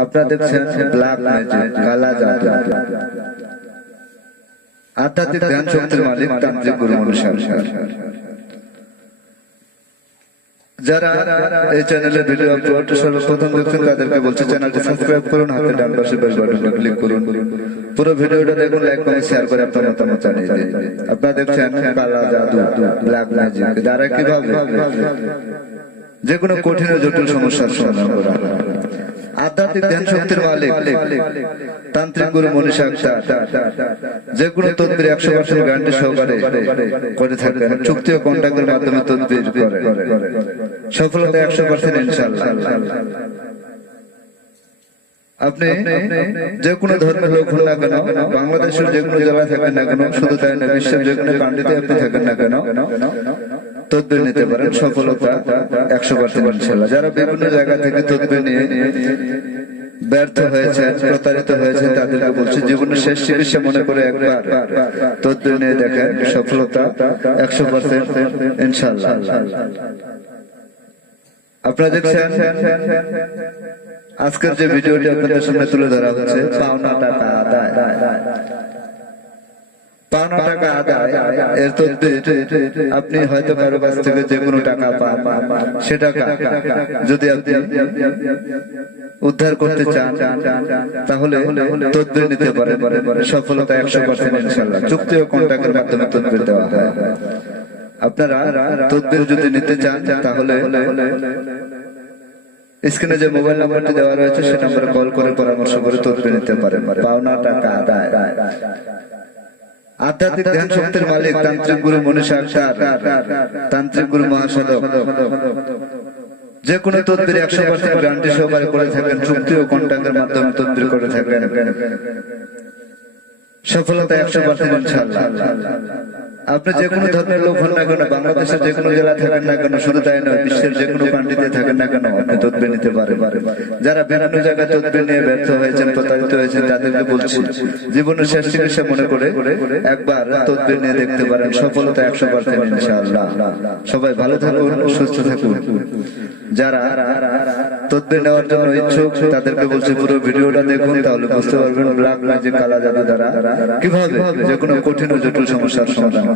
আপনারা দেখছেন black magic, কালা জাদু। আধ্যাত্মিক ধ্যান শক্তির মালিক তান্ত্রিক গুরু মনীষা। যারা এই চ্যানেলে ভিডিও আপলোড সর্বপ্রথম দেখছেন তাদেরকে বলছি চ্যানেলটি সাবস্ক্রাইব করুন, হাতে ডান পাশে বেল বাটনে ক্লিক করুন, পুরো ভিডিওটা দেখুন, লাইক কমেন্ট শেয়ার করে আপনার মতামত জানিয়ে দিন। আপনারা দেখছেন কালা জাদু, ব্ল্যাক ম্যাজিক, যারা কিভাবে যে কোনো কঠিন ও জটিল সমস্যার সমাধান করা। আধ্যাত্মিক ধ্যান শক্তির মালিক তান্ত্রিক গুরু মনীষা যে কোনো তদবির 100% গ্যারান্টি সহকারে করে থাকেন। চুক্তি ও কন্ট্রাক্টের মাধ্যমে তদবির করে সফলতা 100% ইনশাআল্লাহ। আপনি যে কোনো ধর্মের লোক হন না কেন, বাংলাদেশের যে কোনো জেলায় থাকেন না কেন, শুধু তাই না বিশ্বের যে কোনো কান্ট্রিতে আপনি থাকেন না কেন, তদবির নিতে পারেন, সফলতা 100% ইনশাআল্লাহ। যারা বিভিন্ন জায়গা থেকে তদবির নিয়ে ব্যর্থ হয়েছে, প্রতারিত হয়েছে, তাদেরকে বলছি জীবনের শেষ চিকিৎসা মনে করে একবার তদবির নিয়ে দেখেন, সফলতা 100% ইনশাআল্লাহ। আপনারা দেখছেন আজকের যে ভিডিওটি আপনাদের সামনে তুলে ধরা হচ্ছে পাওনা টাকা আদায়। পাওনা টাকা আদায় এর তদবির আপনি হয়তো কারো কাছ থেকে যে কোনো টাকা পান, সে টাকা যদি আপনি উদ্ধার করতে চান তাহলে তদবির নিতে পারেন, সফলতা 100% ইনশাআল্লাহ। চুক্তি ও কন্ট্রাক্টের মাধ্যমে তদবির দেওয়া হয়। আপনারা তদবির যদি নিতে চান তাহলে স্ক্রিনে যে মোবাইল নাম্বারটি দেওয়া রয়েছে সে নম্বরে কল করে পরামর্শ করে তদবির নিতে পারেন। পাওনা টাকা আদায়। আধ্যাত্মিক ধ্যান শক্তির মালিক তান্ত্রিক গুরু মনীষা, তান্ত্রিক গুরু মহাসাধক যে কোনো তদবির 100% গ্যারান্টি সহকারে করে থাকেন। চুক্তি ও কন্ট্রাক্টের মাধ্যমে তদবির করে থাকেন, সফলতা 100% ইনশাআল্লাহ। আপনি যে কোনো ধর্মের লোক হন না কেন, বাংলাদেশের যে কোনো জেলা থাকেন না কেন, শুধু তাই নয় বিশ্বের যে কোনো কান্ট্রিতে থাকেন না কেন, আপনি তদবির নিতে পারেন। যারা বিভিন্ন জায়গায় তদবির নিয়ে ব্যর্থ হয়েছেন, প্রতারিত হয়েছেন, তাদেরকে বলছি জীবনের শেষ চিকিৎসা মনে করে একবার তদবির নিয়ে দেখতে পারেন, সফলতা 100% ইনশাআল্লাহ। সবাই ভালো থাকুন, সুস্থ থাকুন। যারা তদবির নেওয়ার জন্য ইচ্ছুক তাদেরকে বলছি পুরো ভিডিওটা দেখুন, তাহলে বুঝতে পারবেন ব্ল্যাক ম্যাজিক, কালা জাদু দ্বারা কিভাবে যে কোনো কঠিন ও জটিল সমস্যার সমাধান করা।